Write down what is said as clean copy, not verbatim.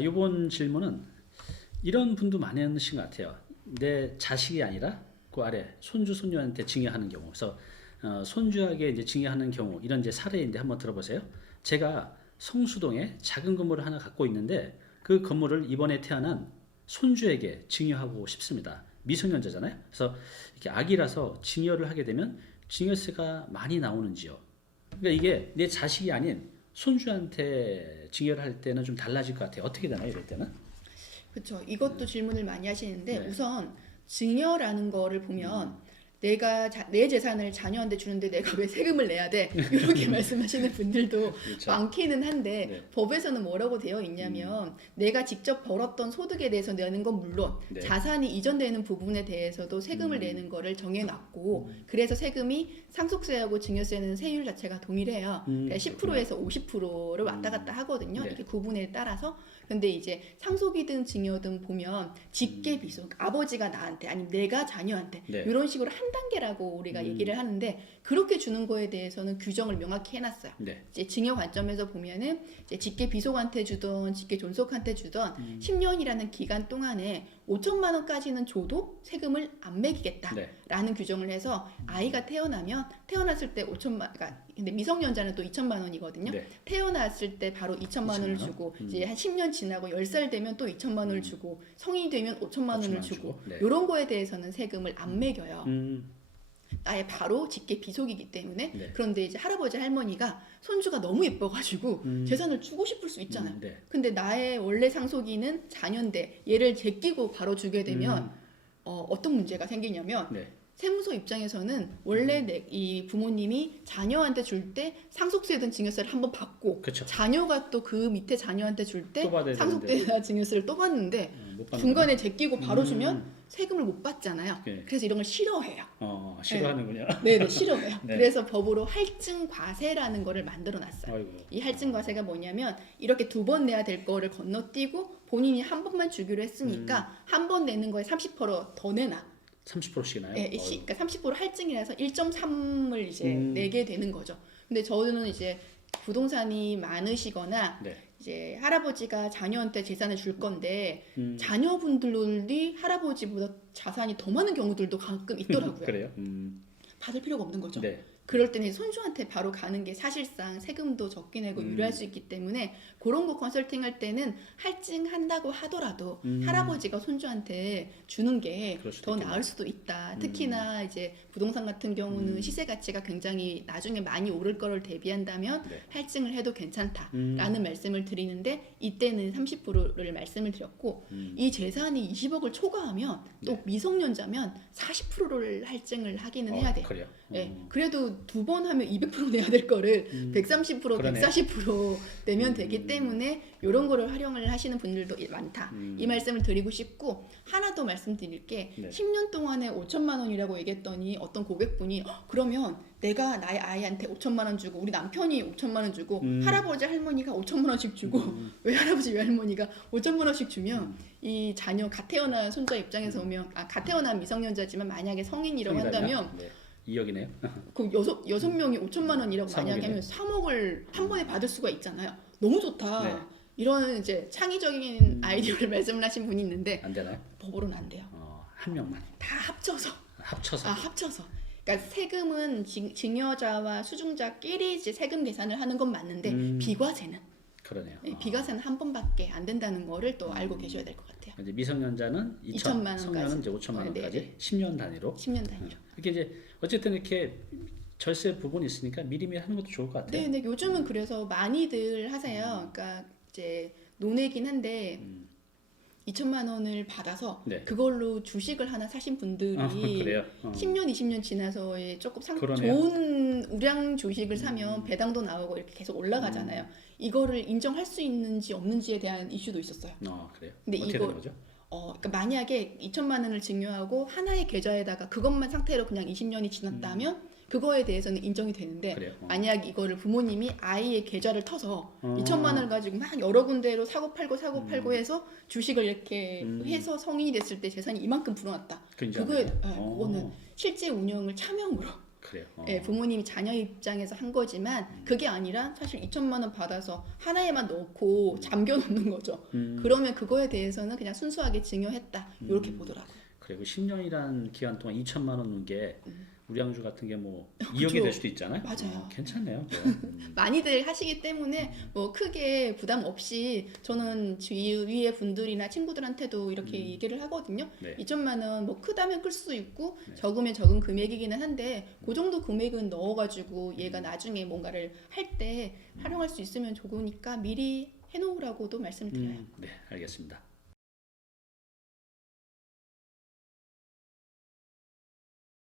자, 이번 질문은 이런 분도 많으신 것 같아요. 내 자식이 아니라 그 아래 손주 손녀한테 증여하는 경우. 그래서 손주에게 이제 증여하는 경우 이런 이제 사례인데 한번 들어보세요. 제가 성수동에 작은 건물을 하나 갖고 있는데 그 건물을 이번에 태어난 손주에게 증여하고 싶습니다. 미성년자잖아요. 그래서 이렇게 아기라서 증여를 하게 되면 증여세가 많이 나오는지요. 그러니까 이게 내 자식이 아닌 손주한테 증여를 할 때는 좀 달라질 것 같아요. 어떻게 되나요, 이럴 때는? 그렇죠. 이것도 질문을 많이 하시는데 네. 우선 증여라는 거를 보면 내가 내 재산을 자녀한테 주는데 내가 왜 세금을 내야 돼? 이렇게 말씀하시는 분들도 그렇죠. 많기는 한데 네. 법에서는 뭐라고 되어 있냐면 내가 직접 벌었던 소득에 대해서 내는 건 물론 네. 자산이 이전되는 부분에 대해서도 세금을 내는 거를 정해놨고 그래서 세금이 상속세하고 증여세는 세율 자체가 동일해요. 그러니까 10%에서 50%를 왔다 갔다 하거든요. 네. 이렇게 구분에 따라서. 근데 이제 상속이든 증여든 보면 직계비속, 아버지가 나한테 아니면 내가 자녀한테 네. 이런 식으로 한 단계라고 우리가 얘기를 하는데 그렇게 주는 거에 대해서는 규정을 명확히 해놨어요. 네. 이제 증여 관점에서 보면은 이제 직계비속한테 주던 직계존속한테 주던 10년이라는 기간 동안에 5천만 원까지는 줘도 세금을 안 매기겠다라는 규정을 해서 아이가 태어나면 태어났을 때 5천만, 그러니까 근데 미성년자는 또 2천만 원이거든요. 네. 태어났을 때 바로 2천만 원을 2천만 원? 주고 이제 한 10년 지나고 10살 되면 또 2천만 원을 주고 성인이 되면 5천만 원을 5천만 주고 네. 이런 거에 대해서는 세금을 안 매겨요. 음, 아예 바로 직계 비속이기 때문에. 네. 그런데 이제 할아버지 할머니가 손주가 너무 예뻐가지고 재산을 주고 싶을 수 있잖아요. 네. 근데 나의 원래 상속인은 자녀인데 얘를 제끼고 바로 주게 되면 어떤 문제가 생기냐면 네. 세무서 입장에서는 원래 이 부모님이 자녀한테 줄 때 상속세든 증여세를 한번 받고 그쵸. 자녀가 또 그 밑에 자녀한테 줄 때 또 받아야 상속세나 증여세를 또 받는데 못 받는 중간에 제끼고 바로 주면 세금을 못 받잖아요. 네. 그래서 이런 걸 싫어해요. 싫어하는군요. 네네, 싫어해요. 네. 그래서 법으로 할증과세라는 거를 만들어놨어요. 아이고. 이 할증과세가 뭐냐면 이렇게 두 번 내야 될 거를 건너뛰고 본인이 한 번만 주기로 했으니까 한 번 내는 거에 30%더 내놔. 30%씩 나요? 예, 그러니까 30% 할증이라서 1.3을 이제 내게 되는 거죠. 근데 저는 이제 부동산이 많으시거나 네. 이제 할아버지가 자녀한테 재산을 줄 건데 자녀분들이 할아버지보다 자산이 더 많은 경우들도 가끔 있더라고요. 그래요? 받을 필요가 없는 거죠. 네. 그럴 때는 손주한테 바로 가는 게 사실상 세금도 적게 내고 유리할 수 있기 때문에 그런 거 컨설팅할 때는 할증한다고 하더라도 할아버지가 손주한테 주는 게 그럴 수도 더 있겠네요. 나을 수도 있다. 특히나 이제 부동산 같은 경우는 시세 가치가 굉장히 나중에 많이 오를 거를 대비한다면 네. 할증을 해도 괜찮다라는 말씀을 드리는데 이때는 30%를 말씀을 드렸고 이 재산이 20억을 초과하면 또 네. 미성년자면 40%를 할증을 하기는 해야 돼요. 그래요? 예, 그래도 두 번 하면 200% 내야 될 거를 130%, 그러네. 140% 내면 되기 때문에 이런 거를 활용을 하시는 분들도 많다. 이 말씀을 드리고 싶고 하나 더 말씀드릴 게 네. 10년 동안에 5천만 원이라고 얘기했더니 어떤 고객분이 그러면 내가 나의 아이한테 5천만 원 주고 우리 남편이 5천만 원 주고 할아버지 할머니가 5천만 원씩 주고 왜 할아버지 왜 할머니가 5천만 원씩 주면 이 자녀 갓 태어난 손자 입장에서 보면 갓 태어난 미성년자지만 만약에 성인이라고 한다면 네. 2억이네요. 그 여섯 명이 5천만 원이라고 만약에 하면 3억을 한 번에 받을 수가 있잖아요. 너무 좋다. 네. 이런 이제 창의적인 아이디어를 말씀을 하신 분이 있는데 안 되나요? 법으로는 안 돼요. 한 명만 다 합쳐서. 합쳐서. 합쳐서. 그러니까 세금은 증여자와 수중자끼리 이제 세금 계산을 하는 건 맞는데 비과세는 그러네요. 비과세는 한 번밖에 안 된다는 거를 또 알고 계셔야 될 것 같아요. 이제 미성년자는 2천만 2천, 원까지. 성년은 이제 5천만 원까지 네. 10년 단위로. 10년 단위로. 이렇게 이제 어쨌든 이렇게 절세 부분이 있으니까 미리미리 하는 것도 좋을 것 같아요. 네, 요즘은 그래서 많이들 하세요. 그러니까 이제 논외긴 한데 2천만 원을 받아서 네. 그걸로 주식을 하나 사신 분들이 그래요? 10년, 20년 지나서 조금 그러네요. 좋은 우량 주식을 사면 배당도 나오고 이렇게 계속 올라가잖아요. 이거를 인정할 수 있는지 없는지에 대한 이슈도 있었어요. 그래요. 근데 어떻게 되는 거죠? 그러니까 만약에 2천만 원을 증여하고 하나의 계좌에다가 그것만 상태로 그냥 20년이 지났다면 그거에 대해서는 인정이 되는데 그래요. 만약 이거를 부모님이 아이의 계좌를 터서 2천만 원을 가지고 막 여러 군데로 사고 팔고 해서 주식을 이렇게 해서 성인이 됐을 때 재산이 이만큼 불어났다. 그 인정 안 그거에 돼요? 그거는 실제 운영을 차명으로 그래요. 예, 부모님이 자녀 입장에서 한 거지만 그게 아니라 사실 2천만 원 받아서 하나에만 넣고 잠겨 놓는 거죠. 그러면 그거에 대해서는 그냥 순수하게 증여했다 이렇게 보더라고요. 그리고 10년이라는 기간 동안 2천만 원 넣은 게 우량주 같은 게 뭐 2억이 그쵸. 될 수도 있잖아요. 맞아요. 괜찮네요. 많이들 하시기 때문에 뭐 크게 부담 없이 저는 주위의 분들이나 친구들한테도 이렇게 얘기를 하거든요. 네. 2천만 원 뭐 크다면 클 수도 있고 네. 적으면 적은 금액이기는 한데 그 정도 금액은 넣어가지고 얘가 나중에 뭔가를 할 때 활용할 수 있으면 좋으니까 미리 해놓으라고도 말씀을 드려요. 네, 알겠습니다.